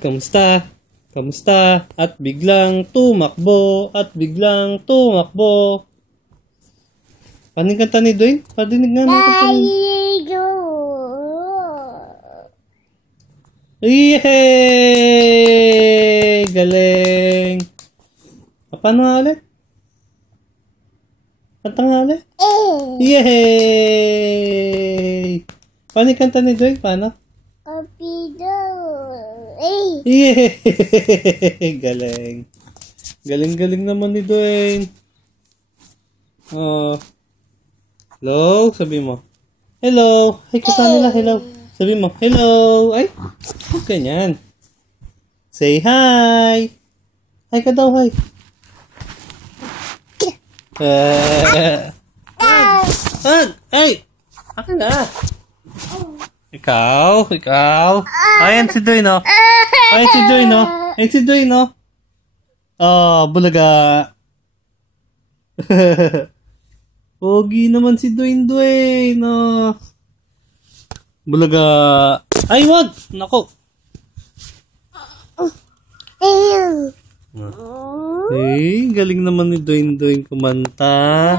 Kamusta? Kamusta? At biglang tumakbo. At biglang tumakbo. Paano yung kanta ni Dwayne? Padinig nga ng kanta ni... Yehey! Galing! Paano nga ulit? Kanta nga ulit? Yehey! Paano yung kanta ni Dwayne? Paano? Yehey! Galing! Galing-galing naman ni Dwayne. Oh. Hello? Sabi mo. Hello! Ay, kasama nila. Hello! Sabi mo. Hello! Ay! Ganyan. Say hi! Hi ka daw, hi! Ay! Akin na! Ikaw! Ayan si Dwayne, no? Ayan si Dwayne, no? Ayan si Dwayne, no? Oh, bulaga! Pogi naman si Dwayne, no? Bulaga! Ay, wag! Nako! Eh, galing naman ni Dwayne kumanta.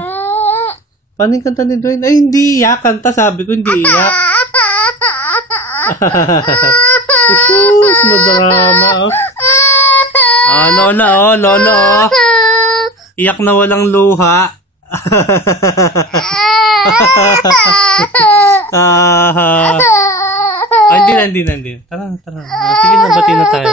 Paano yung kanta ni Dwayne? Ay, hindi iyak. Kanta, sabi ko, hindi iyak. Usus, madrama. Lolo. Iyak na walang luha. Hindi na. Tara. Sige na, bati na tayo.